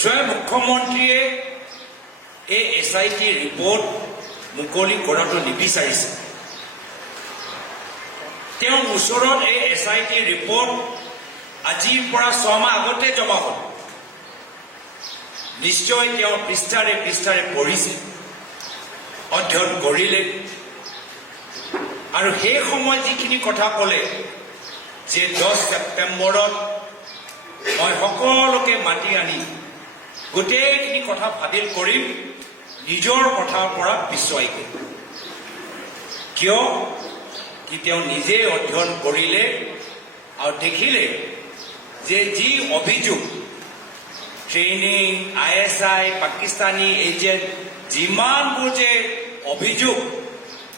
স্বয়ং মুখ্যমন্ত্ৰীয়ে এই এছ আই টিৰ ৰিপৰ্ট মুকলি কৰাটো নিবিচাৰিছে। তেওঁৰ ওচৰত এই এছ আই টিৰ ৰিপৰ্ট আজিৰ পৰা ছমাহ আগতে জমা হ'ল। নিশ্চয় তেওঁ পৃষ্ঠাৰে পৃষ্ঠাৰে পঢ়িছে, অধ্যয়ন কৰিলে। আৰু সেই সময়ত যিখিনি কথা ক'লে যে দহ ছেপ্টেম্বৰত মই সকলোকে মাতি আনি গোটেইখিনি কথা ফাদিল কৰিম নিজৰ কথাৰ পৰা পিছুৱাই গ'ল কিয়? কি তেওঁ নিজে অধ্যয়ন কৰিলে আৰু দেখিলে যে যি অভিযোগ training I S I Pakistani agent যিমানবোৰ যে অভিযোগ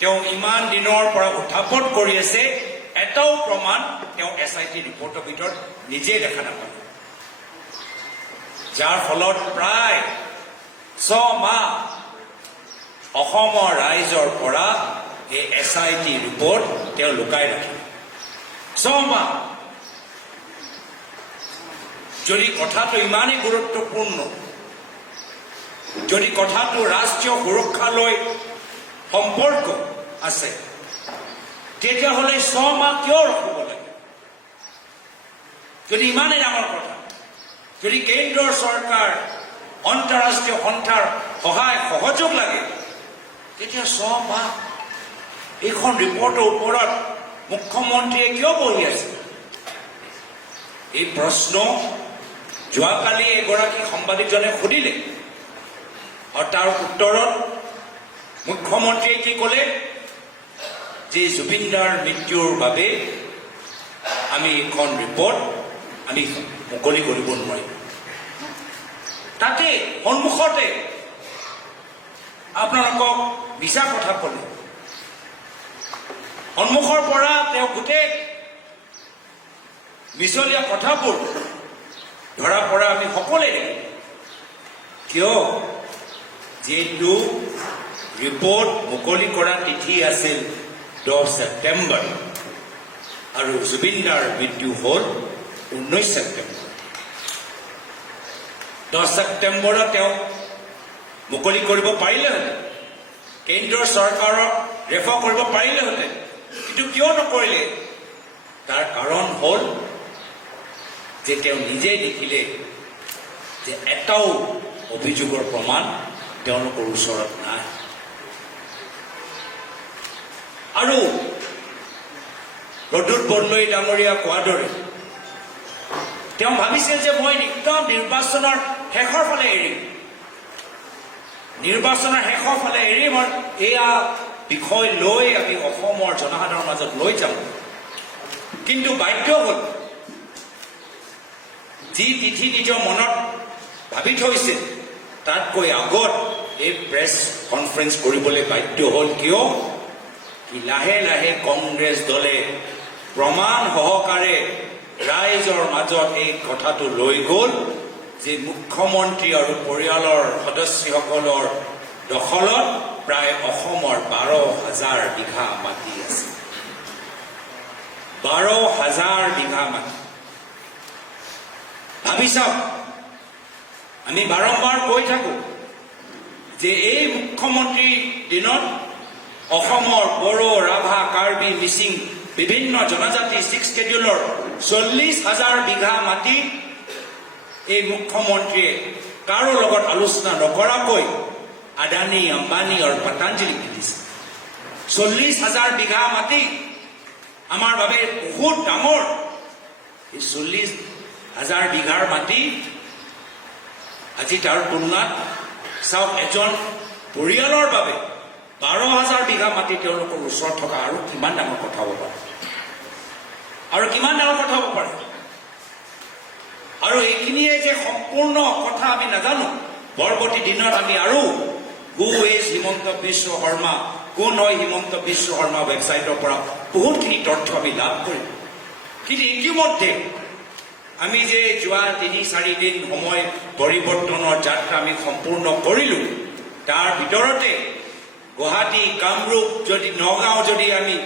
তেওঁ ইমান দিনৰ পৰা উত্থাপন কৰি আছে এটাও প্ৰমাণ তেওঁ এছ আই টি ৰিপৰ্টৰ ভিতৰত নিজেই দেখা নাপায় যাৰ ফলত প্ৰায় ছমাহ অসমৰ ৰাইজৰ পৰা এই এছ আই টি ৰিপৰ্ট তেওঁ লুকাই ৰাখিল ছমাহ। যদি কথাটো ইমানেই গুৰুত্বপূৰ্ণ, যদি কথাটো ৰাষ্ট্ৰীয় সুৰক্ষালৈ সম্পৰ্ক আছে, তেতিয়াহ'লে ছমাহ কিয় ৰখিব লাগে? যদি ইমানেই ডাঙৰ কথা যদি কেন্দ্ৰৰ চৰকাৰ আন্তঃৰাষ্ট্ৰীয় সন্থাৰ সহায় সহযোগ লাগে, তেতিয়া ছমাহ এইখন ৰিপৰ্টৰ ওপৰত মুখ্যমন্ত্ৰীয়ে কিয় বহি আছে? এই প্ৰশ্ন যোৱাকালি এগৰাকী সাংবাদিকজনে সুধিলে। আৰু তাৰ উত্তৰত মুখ্যমন্ত্ৰীয়ে কি ক'লে? যে জুবিনদাৰ মৃত্যুৰ বাবে আমি এইখন ৰিপৰ্ট, আমি মুকলি কৰিব নোৱাৰিম তাতে সন্মুখতে আপোনালোকক মিছা কথা ক'লে। সন্মুখৰ পৰা তেওঁ গোটেই মিছলীয়া কথাবোৰ ধৰা পৰা আমি সকলোৱে। কিয়? যিহেতু ৰিপৰ্ট মুকলি কৰা তিথি আছিল দহ ছেপ্টেম্বৰ আৰু জুবিনদাৰ মৃত্যু হ'ল ঊনৈছ ছেপ্টেম্বৰ। দহ ছেপ্টেম্বৰত তেওঁ মুকলি কৰিব পাৰিলেহেঁতেন। কেন্দ্ৰৰ চৰকাৰক ৰেফাৰ কৰিব পাৰিলেহেঁতেন। কিন্তু কিয় নকৰিলে? তাৰ কাৰণ হ'ল যে তেওঁ নিজেই দেখিলে যে এটাও অভিযোগৰ প্ৰমাণ তেওঁলোকৰ ওচৰত নাই। আৰু প্ৰদ্যুৎ বৰদলৈ ডাঙৰীয়া কোৱাৰ দৰে তেওঁ ভাবিছিল যে মই একদম নিৰ্বাচনৰ শেষৰ ফালে এৰিম। নিৰ্বাচনৰ শেষৰ ফালে এৰিম আৰু এয়া বিষয় লৈ আমি অসমৰ জনসাধাৰণৰ মাজত লৈ যাম। কিন্তু বাধ্য হ'ল, যি তিথি নিজৰ মনত ভাবি থৈছিল তাতকৈ আগত এই প্ৰেছ কনফাৰেঞ্চ কৰিবলৈ বাধ্য হ'ল কিয়? লাহে লাহে কংগ্ৰেছ দলে প্ৰমাণ সহকাৰে ৰাইজৰ মাজত এই কথাটো লৈ গ'ল যে মুখ্যমন্ত্ৰী আৰু পৰিয়ালৰ সদস্যসকলৰ দখলত প্ৰায় অসমৰ বাৰ হাজাৰ বিঘা মাটি আছে। বাৰ হাজাৰ বিঘা মাটি। ভাবি চাওক আমি বাৰম্বাৰ কৈ থাকো যে এই মুখ্যমন্ত্ৰীৰ দিনত অসমৰ বড়ো ৰাভা কাৰ্বি মিচিং বিভিন্ন জনজাতি ছিক্স ছেডিউলৰ চল্লিছ হাজাৰ বিঘা মাটি এই মুখ্যমন্ত্ৰীয়ে কাৰো লগত আলোচনা নকৰাকৈ আদানী আম্বানী আৰু পতাঞ্জলিক দিছে চল্লিছ হাজাৰ বিঘা মাটি আমাৰ বাবে বহুত ডাঙৰ। এই চল্লিছ হাজাৰ বিঘাৰ মাটি আজি তাৰ তুলনাত চাওক এজন পৰিয়ালৰ বাবে বাৰ হাজাৰ বিঘা মাটি তেওঁলোকৰ ওচৰত থকা আৰু কিমান ডাঙৰ কথা হ'ব পাৰে? আৰু কিমান ডাঙৰ কথা হ'ব পাৰে? আৰু এইখিনিয়ে যে সম্পূৰ্ণ কথা আমি নাজানো পৰৱৰ্তী দিনত আমি আৰু হু ইজ হিমন্ত বিশ্ব শৰ্মা কোন হয় হিমন্ত বিশ্ব শৰ্মা ৱেবছাইটৰ পৰা বহুতখিনি তথ্য আমি লাভ কৰিম। কিন্তু ইতিমধ্যে আমি যে যোৱা তিনি চাৰিদিন সময় পৰিৱৰ্তনৰ যাত্ৰা আমি সম্পূৰ্ণ কৰিলোঁ তাৰ ভিতৰতে গুৱাহাটী কামৰূপ যদি নগাঁও যদি আমি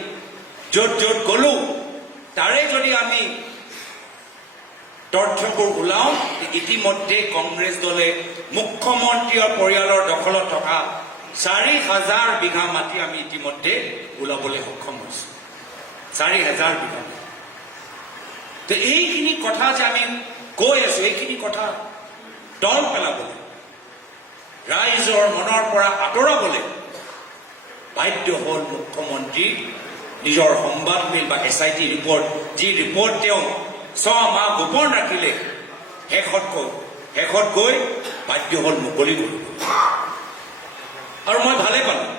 য'ত য'ত গ'লোঁ তাৰে যদি আমি তথ্যবোৰ ওলাও ইতিমধ্যে কংগ্ৰেছ দলে মুখ্যমন্ত্ৰীৰ পৰিয়ালৰ দখলত থকা চাৰি হাজাৰ বিঘা মাটি আমি ইতিমধ্যে ওলাবলৈ সক্ষম হৈছোঁ। চাৰি হাজাৰ বিঘা মাটি। এইখিনি কথা যে আমি কৈ আছো এইখিনি কথা দল পেলাবলৈ ৰাইজৰ মনৰ পৰা আঁতৰাবলৈ বাধ্য হ'ল মুখ্যমন্ত্ৰী নিজৰ সংবাদমেল বা এছ আই টি ৰিপৰ্ট যি ৰিপৰ্ট তেওঁ ছমাহ গোপন ৰাখিলে শেষত গৈ শেষত গৈ বাধ্য হ'ল মুকলি কৰিব আৰু মই ভালে পালোঁ।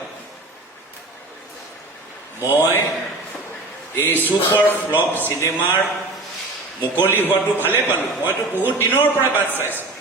মই এই ছুপাৰ ফ্লপ চিনেমাৰ মুকলি হোৱাটো ভালে পালোঁ। মইতো বহুত দিনৰ পৰা বাট চাইছোঁ।